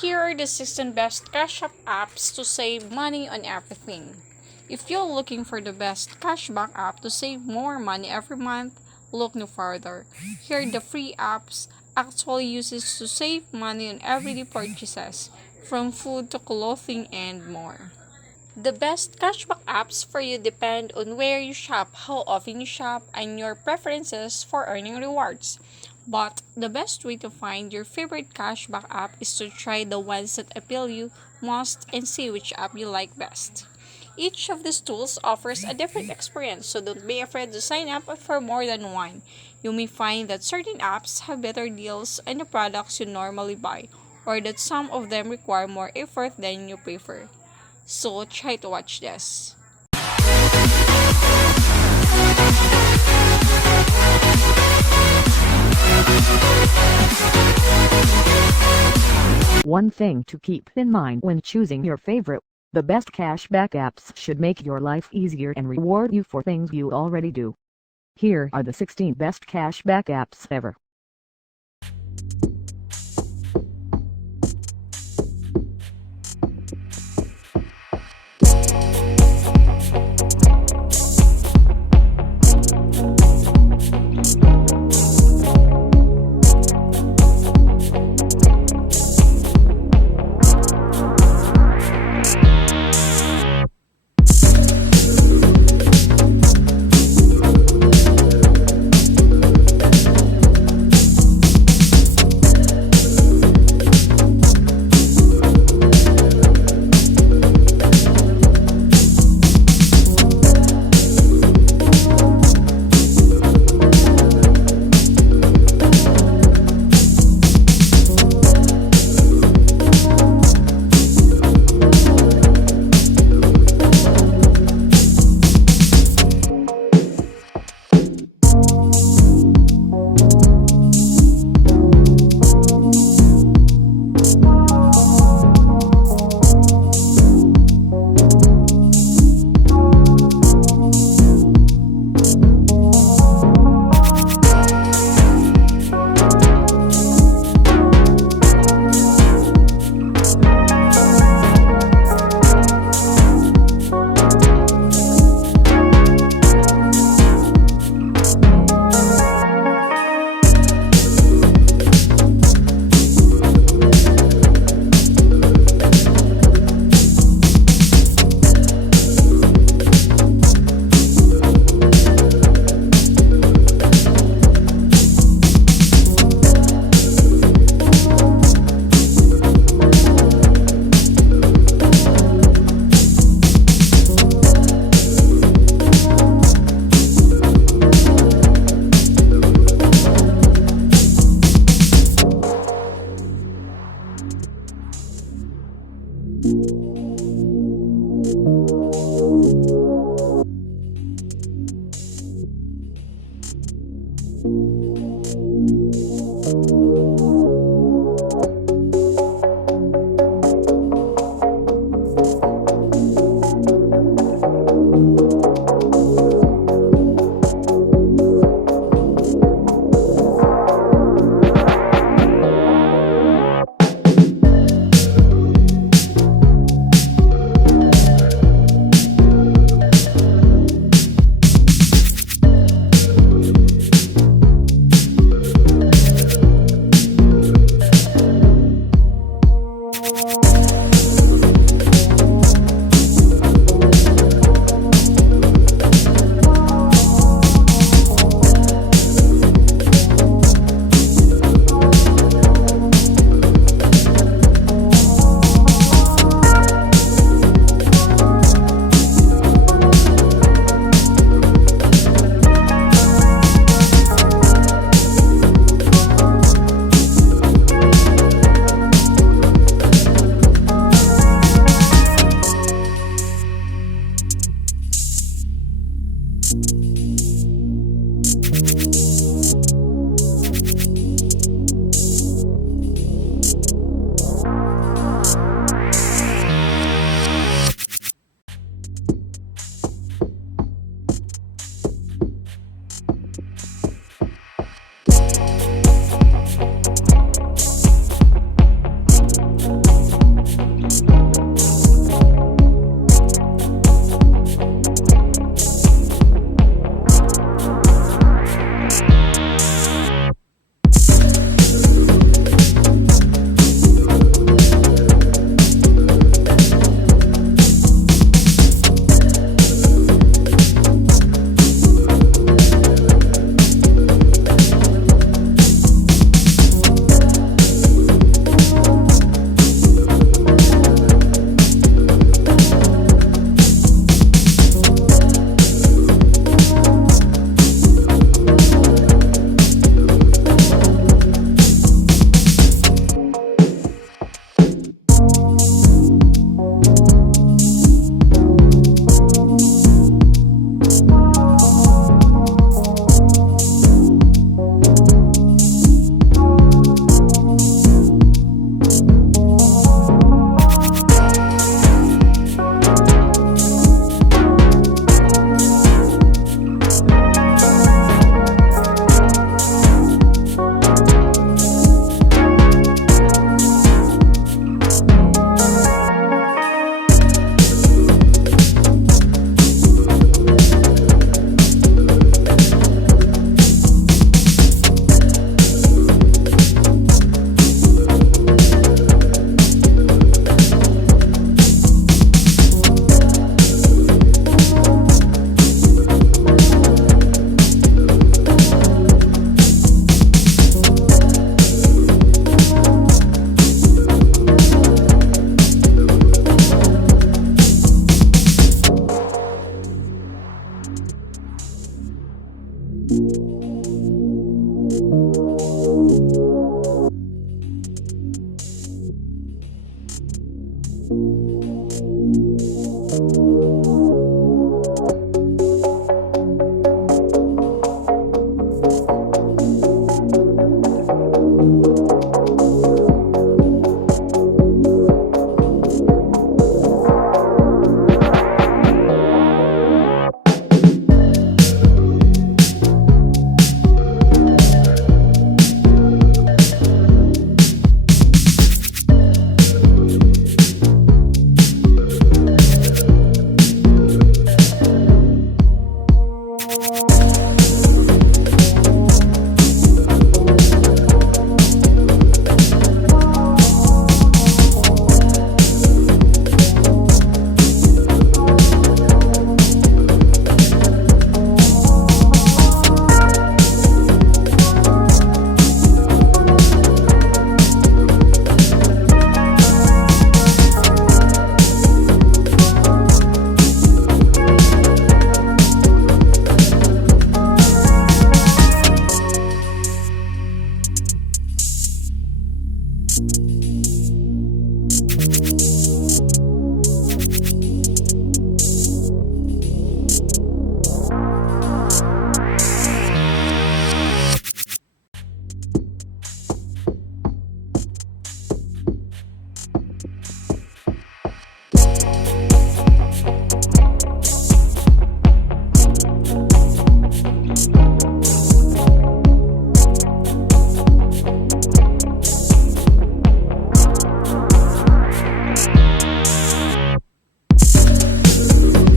Here are the 16 best cash app apps to save money on everything. If you're looking for the best cashback app to save more money every month, look no further. Here are the free apps actually uses to save money on everyday purchases, from food to clothing and more. The best cashback apps for you depend on where you shop, how often you shop, and your preferences for earning rewards. But the best way to find your favorite cashback app is to try the ones that appeal you most and see which app you like best. Each of these tools offers a different experience, so don't be afraid to sign up for more than one. You may find that certain apps have better deals on the products you normally buy, or that some of them require more effort than you prefer. So try to watch this. One thing to keep in mind when choosing your favorite, the best cashback apps should make your life easier and reward you for things you already do. Here are the 16 best cashback apps ever. You